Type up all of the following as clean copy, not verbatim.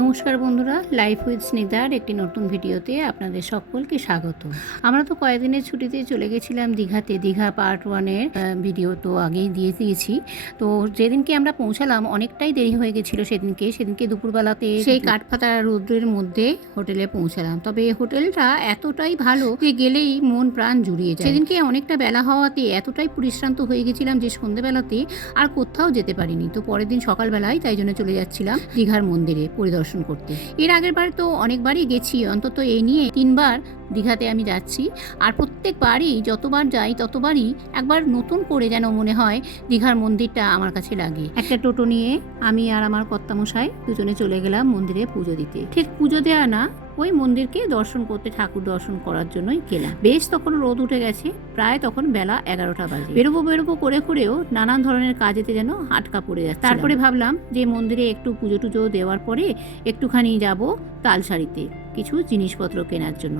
নমস্কার বন্ধুরা, life with স্নিগ্ধার একটি নতুন ভিডিওতে আপনাদের সকলকে স্বাগত। আমরা তো কয়েকদিনের ছুটিতে চলে গেছিলাম দীঘাতে। দীঘা পার্ট 1-এর ভিডিও তো আগেই দিয়ে দিয়েছি। তো যেদিনকে আমরা পৌঁছালাম অনেকটাই দেরি হয়ে গেছিলো। সেদিনকে দুপুরবেলাতে সেই কাঠফাটা রোদ্রের মধ্যে হোটেলে পৌঁছালাম। তবে হোটেলটা এতটাই ভালো যে গেলেই মন প্রাণ জুড়িয়ে যায়। সেদিনকে অনেকটা বেলা হওয়াতে এতটাই পরিশ্রান্ত হয়ে গেছিলাম যে সন্ধ্যেবেলাতে আর কোথাও যেতে পারিনি। তো পরের দিন সকালবেলায় তাই জন্য চলে যাচ্ছিলাম দীঘার মন্দিরে পরিদর্শন করতে। এর আগের বার তো অনেকবারই গেছি, অন্তত এই নিয়ে 3বার দীঘাতে আমি যাচ্ছি। আর প্রত্যেকবারই যতবার যাই ততবারই একবার নতুন করে যেন মনে হয় দীঘার মন্দিরটা আমার কাছে লাগে। একটা টোটো নিয়ে আমি আর আমার কর্তামশাই দুজনে চলে গেলাম মন্দিরে পুজো দিতে। ঠিক পুজো দেওয়া না, ওই মন্দিরকে দর্শন করতে, ঠাকুর দর্শন করার জন্যই গেলাম। বেশ তখন রোদ উঠে গেছে, প্রায় তখন বেলা 11টা বাজে। বেরোবো করেও নানান ধরনের কাজেতে যেন আটকা পড়ে যাচ্ছে। তারপরে ভাবলাম যে মন্দিরে একটু পুজো টুজো দেওয়ার পরে একটুখানি যাব তালসারিতে কিছু জিনিসপত্র কেনার জন্য।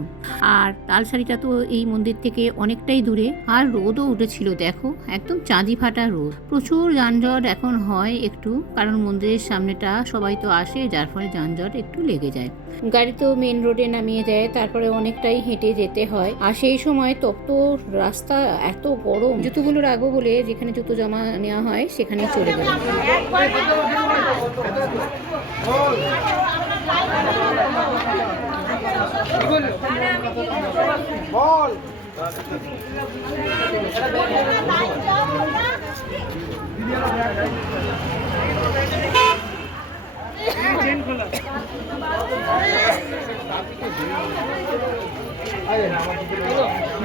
আর তালসারিটা তো এই মন্দির থেকে অনেকটাই দূরে, আর রোদও উঠেছিল, দেখো একদম চাঁদি ফাটা রোদ। প্রচুর যানজট এখন হয় একটু, কারণ মন্দিরের সামনেটা সবাই তো আসে, যার ফলে যানজট একটু লেগে যায়। গাড়ি তো মেন রোডে নামিয়ে দেয়, তারপরে অনেকটাই হেঁটে যেতে হয়। আর সেই সময় তপ্ত রাস্তা, এত গরম। জুতোগুলো রাখবো বলে যেখানে জুতো জমা নেওয়া হয় সেখানে চলে গেলাম।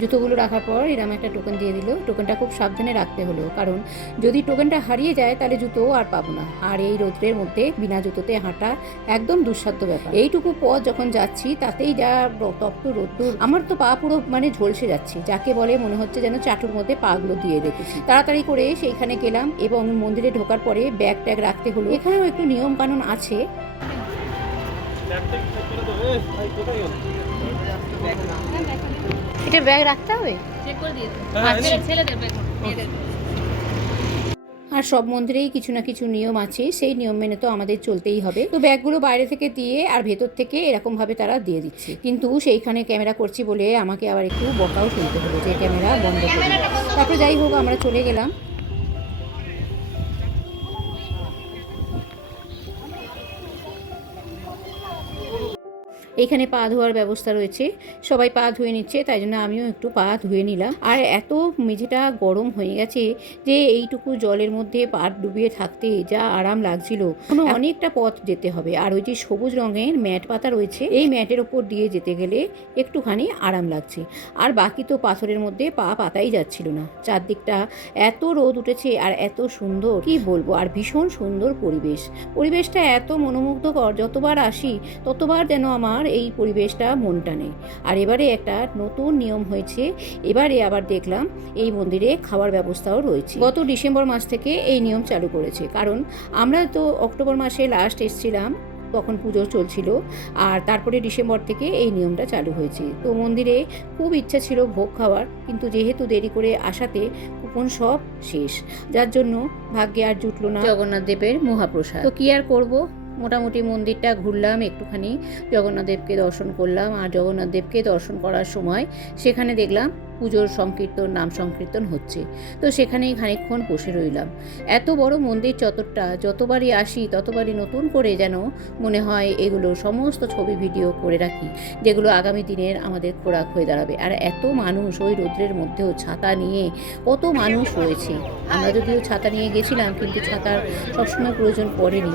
জুতোগুলো রাখার পর এরকম একটা টোকেন দিয়ে দিল। টোকেনটা খুব সাবধানে রাখতে হলো, কারণ যদি টোকেনটা হারিয়ে যায় তাহলে জুতো আর পাবো না। আর এই রোদ্রের মধ্যে বিনা জুতোতে হাঁটা একদম দুঃসাধ্য ব্যাপার। এইটুকু পথ যখন যাচ্ছি তাতেই যা তপ্ত রোদ্দুর, আমার তো পা পুরো ঝলসে যাচ্ছে, যাকে বলে মনে হচ্ছে যেন চাটুর মধ্যে পাগুলো দিয়ে রেখেছি। তাড়াতাড়ি করে সেইখানে গেলাম এবং মন্দিরে ঢোকার পরে ব্যাগ ট্যাগ রাখতে হলো। এখানেও একটু নিয়ম কানুন আছে। এটা ব্যাগ রাখতে হবে, আর সব মন্দিরেই কিছু না কিছু নিয়ম আছে, সেই নিয়ম মেনে তো আমাদের চলতেই হবে। তো ব্যাগগুলো বাইরে থেকে দিয়ে আর ভেতর থেকে এরকম ভাবে তারা দিয়ে দিচ্ছে, কিন্তু সেইখানে ক্যামেরা করছি বলে আমাকে আবার একটু বকাও শুনতে হলো যে ক্যামেরা বন্ধ করে। তারপরে যাই হোক আমরা চলে গেলাম। এখানে পা ধোয়ার ব্যবস্থা রয়েছে, সবাই পা ধুয়ে নিচ্ছে, তাই জন্য আমিও একটু পা ধুয়ে নিলাম। আর এত মেঝেটা গরম হয়ে গেছে যে এইটুকু জলের মধ্যে পা ডুবিয়ে থাকতে যা আরাম লাগছিল। অনেকটা পথ যেতে হবে, আর ওই যে সবুজ রঙের ম্যাট পাতা রয়েছে, এই ম্যাটের ওপর দিয়ে যেতে গেলে একটুখানি আরাম লাগছে। আর বাকি তো পাথরের মধ্যে পা পাতাই যাচ্ছিল না। চারদিকটা এত রোদ উঠেছে আর এত সুন্দর, কি বলবো। আর ভীষণ সুন্দর পরিবেশটা এত মনোমুগ্ধকর, যতবার আসি ততবার যেন আমার এই পরিবেশটা মন টানে। আর এবারে একটা নতুন নিয়ম হয়েছে, এবারে আবার দেখলাম এই মন্দিরে খাওয়ার ব্যবস্থাও রয়েছে। গত ডিসেম্বর মাস থেকে এই নিয়ম চালু করেছে, কারণ আমরা তো অক্টোবর মাসে লাস্ট এসেছিলাম, তখন পুজো চলছিল, আর তারপরে ডিসেম্বর থেকে এই নিয়মটা চালু হয়েছে। তো মন্দিরে খুব ইচ্ছা ছিল ভোগ খাওয়ার, কিন্তু যেহেতু দেরি করে আসাতে কুপন সব শেষ, যার জন্য ভাগ্যে আর জুটলো না জগন্নাথ দেবের মহাপ্রসাদ। তো কি আর করবো, মোটামুটি মন্দিরটা ঘুরলাম, একটুখানি জগন্নাথ দেবকে দর্শন করলাম। আর জগন্নাথ দেবকে দর্শন করার সময় সেখানে দেখলাম পুজোর সংকীর্তন, নাম সংকীর্তন হচ্ছে, তো সেখানেই খানিকক্ষণ বসে রইলাম। এত বড় মন্দির চত্বরটা, যতবারই আসি ততবারই নতুন করে যেন মনে হয় এগুলো সমস্ত ছবি ভিডিও করে রাখি, যেগুলো আগামী দিনের আমাদের খোরাক হয়ে দাঁড়াবে। আর এত মানুষ, ওই রৌদ্রের মধ্যেও ছাতা নিয়ে কত মানুষ রয়েছে। আমরা যদিও ছাতা নিয়ে গেছিলাম, কিন্তু ছাতার সবসময় প্রয়োজন পড়েনি।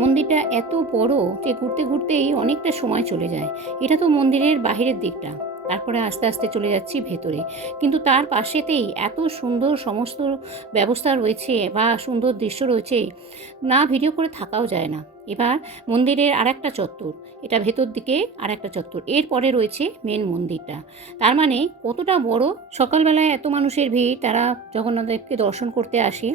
মন্দিরটা এত বড় যে ঘুরতে ঘুরতেই অনেকটা সময় চলে যায়। এটা তো মন্দিরের বাহিরের দিকটা, তারপরে আস্তে আস্তে চলে যাচ্ছি ভেতরে। কিন্তু তার পাশেতেই এত সুন্দর সমস্ত ব্যবস্থা রয়েছে বা সুন্দর দৃশ্য রয়েছে, না ভিডিও করে থাকাও যায় না। এবার মন্দিরের আরেকটা চত্বর, এটা ভেতর দিকে আরেকটা চত্বর, এরপরে রয়েছে মেন মন্দিরটা। তার মানে কতটা বড়। সকালবেলায় এত মানুষের ভিড়, তারা জগন্নাথদেবকে দর্শন করতে আসে।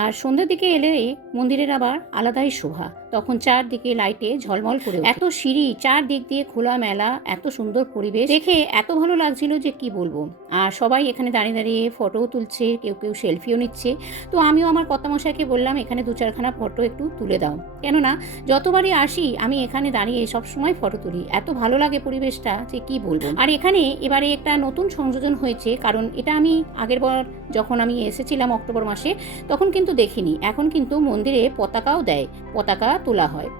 আর সন্ধ্যের দিকে এলে মন্দিরের আবার আলাদাই শোভা, তখন চারদিকে লাইটে ঝলমল করে ওঠে। এত সিঁড়ি, চারদিক দিয়ে খোলা মেলা, এত সুন্দর পরিবেশ দেখে এত ভালো লাগছিল যে কি বলবো। আর সবাই এখানে দাঁড়িয়ে দাঁড়িয়ে ফটোও তুলছে, কেউ কেউ সেলফিও নিচ্ছে। তো আমিও আমার কর্তামশাইকে বললাম এখানে 2-4খানা ফটো একটু তুলে দাও, কেননা যতবারই আসি আমি এখানে দাঁড়িয়ে সবসময় ফটো তুলি, এত ভালো লাগে পরিবেশটা যে কি বলবো। আর এখানে এবারে একটা নতুন সংযোজন হয়েছে, কারণ এটা আমি আগের বার যখন আমি এসেছিলাম অক্টোবর মাসে তখন কিন্তু দেখিনি। এখন কিন্তু মন্দিরে পতাকাও দেয়, পতাকা তোলা হয়।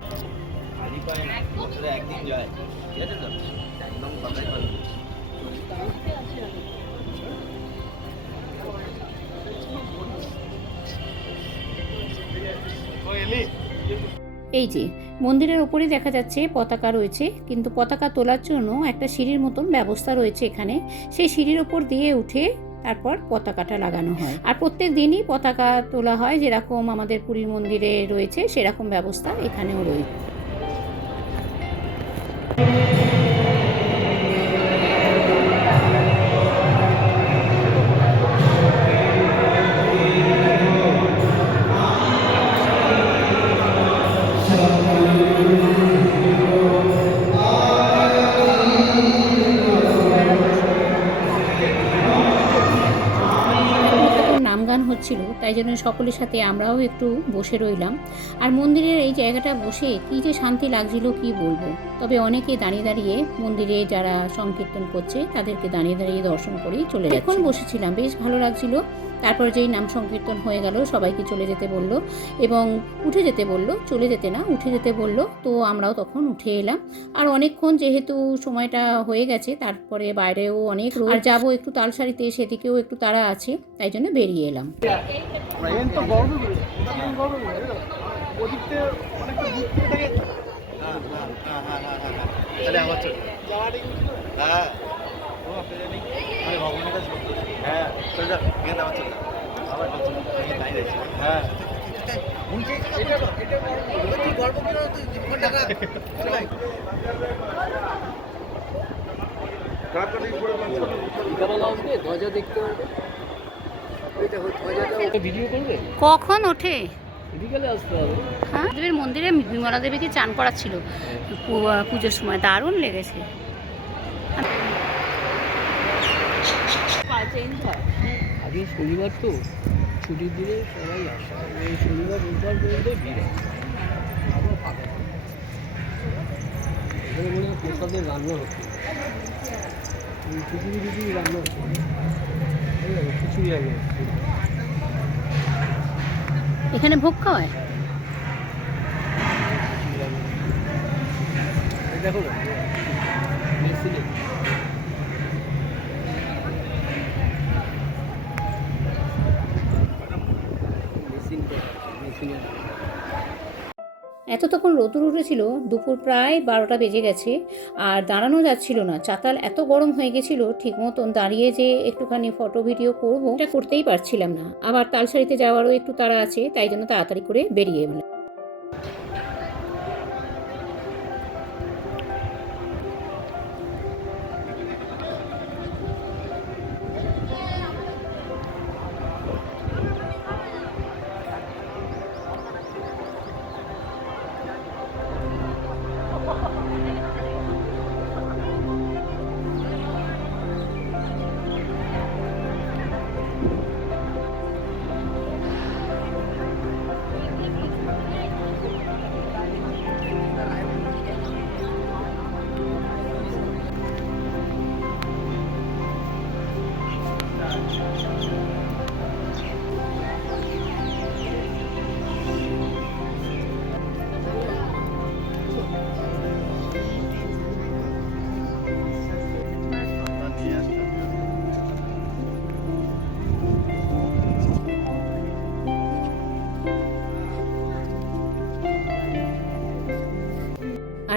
এই যে মন্দিরের ওপরে দেখা যাচ্ছে পতাকা রয়েছে, কিন্তু পতাকা তোলার জন্য একটা সিঁড়ির মতন ব্যবস্থা রয়েছে এখানে। সেই সিঁড়ির ওপর দিয়ে উঠে তারপর পতাকাটা লাগানো হয়। আর প্রত্যেক দিনই পতাকা তোলা হয়, যেরকম আমাদের পুরীর মন্দিরে রয়েছে সেরকম ব্যবস্থা এখানেও রয়েছে। নাম গান হচ্ছিল, তাই জন্য সকলের সাথে আমরাও একটু বসে রইলাম। আর মন্দিরের এই জায়গাটা বসে কী যে শান্তি লাগছিল কি বলবো। তবে অনেকে দাঁড়িয়ে দাঁড়িয়ে মন্দিরে যারা সংকীর্তন করছে তাদেরকে দাঁড়িয়ে দাঁড়িয়ে দর্শন করেই চলে যাচ্ছে। এখন বসেছিলাম, বেশ ভালো লাগছিল। তারপর যেই নাম সংকীর্তন হয়ে গেল সবাইকে চলে যেতে বলল এবং উঠে যেতে বলল, চলে যেতে না উঠে যেতে বলল। তো আমরাও তখন উঠে এলাম। আর অনেকক্ষণ যেহেতু সময়টা হয়ে গেছে, তারপরে বাইরেও অনেক রোদ, আর যাবো একটু তালসারিতে, সেদিকেও একটু তাড়া আছে, তাই জন্য বেরিয়ে এলাম। কখন ওঠে? হ্যাঁ, দেবীর মন্দিরে বিমলা দেবীকে চান করাচ্ছিল পুজোর সময়, দারুণ লেগেছে। আগে শনিবার তো ছুটির দিনে সবাই আসে, এই শনিবার রোববার পর্যন্ত ভিড় হয়, আবার ফাঁকা থাকে। এখানে মনে হয় প্রসাদের রান্না হচ্ছে, খিচুড়ি খিচুড়ি রান্না হচ্ছে, খিচুড়ি আগে এখানে ভোগ খাওয়ায়। দেখো না মেশিনে এত তখন রোদুর উঠেছিল, দুপুর প্রায় 12টা বেজে গেছে। আর দাঁড়ানো যাচ্ছিল না, চাতাল এত গরম হয়ে গেছিলো, ঠিক মতন দাঁড়িয়ে যে একটুখানি ফটো ভিডিও করবো এটা করতেই পারছিলাম না। আবার তালসারিতে যাওয়ারও একটু তাড়া আছে, তাই জন্য তাড়াতাড়ি করে বেরিয়ে এলাম।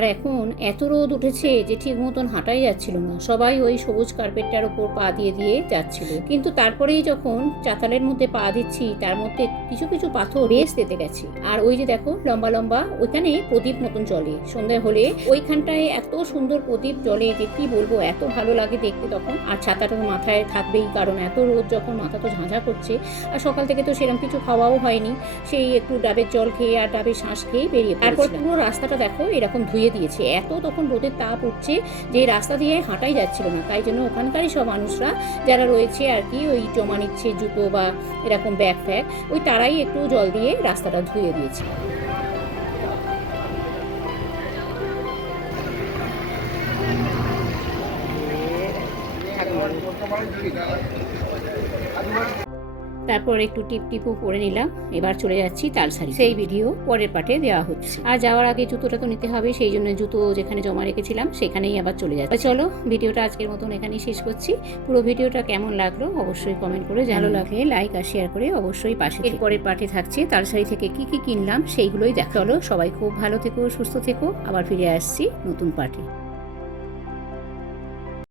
আর এখন এত রোদ উঠেছে যে ঠিক মতন হাঁটাই যাচ্ছিল না, সবাই ওই সবুজ কার্পেটটার ওপর পা দিয়ে দিয়ে যাচ্ছিল। কিন্তু তারপরেই যখন চাতালের মধ্যে পা দিচ্ছি তার মধ্যে কিছু কিছু পাথর রেস দিতে গেছে। আর ওই যে দেখো লম্বা লম্বা ওইখানে প্রদীপ মতন জ্বলে, সন্ধ্যা হলে ওইখানটায় এত সুন্দর প্রদীপ জ্বলে যে কি বলবো, এত ভালো লাগে দেখতে তখন। আর ছাতাটা তো মাথায় থাকবেই, কারণ এত রোদ যখন মাথা তো ঝাঁঝা করছে। আর সকাল থেকে তো সেরকম কিছু খাওয়াও হয়নি, সেই একটু ডাবের জল খেয়ে আর ডাবের শ্বাস খেয়ে বেরিয়ে তারপর পুরো রাস্তাটা দেখো এরকম ধুয়ে দিয়েছে। এত তখন রোদের তাপ উঠছে যে রাস্তা দিয়ে হাঁটাই যাচ্ছিল না। তাই জন্য ওখানকারই সব মানুষরা যারা রয়েছে আর কি, ওই জমা নিচ্ছে জুতো বা এরকম ব্যাগ ফ্যাগ, ওই তারাই একটু জল দিয়ে রাস্তাটা ধুয়ে দিয়েছে। তারপর একটু টিপ টিপও করে নিলাম। এবার চলে যাচ্ছি তালসারি, সেই ভিডিও পরের পার্টে দেওয়া হচ্ছে। আর যাওয়ার আগে জুতোটা তো নিতে হবে, সেই জন্য জুতো যেখানে জমা রেখেছিলাম সেখানেই আবার চলে যাচ্ছে। চলো ভিডিওটা আজকের মতন এখানেই শেষ করছি। পুরো ভিডিওটা কেমন লাগলো অবশ্যই কমেন্ট করে, ভালো লাগলে লাইক আর শেয়ার করে অবশ্যই পাশে। এর পরের পার্টে থাকছে তালসারি থেকে কি কি কিনলাম সেইগুলোই দেখ। চলো সবাই খুব ভালো থেকো, সুস্থ থেকো, আবার ফিরে আসছি নতুন পার্টে।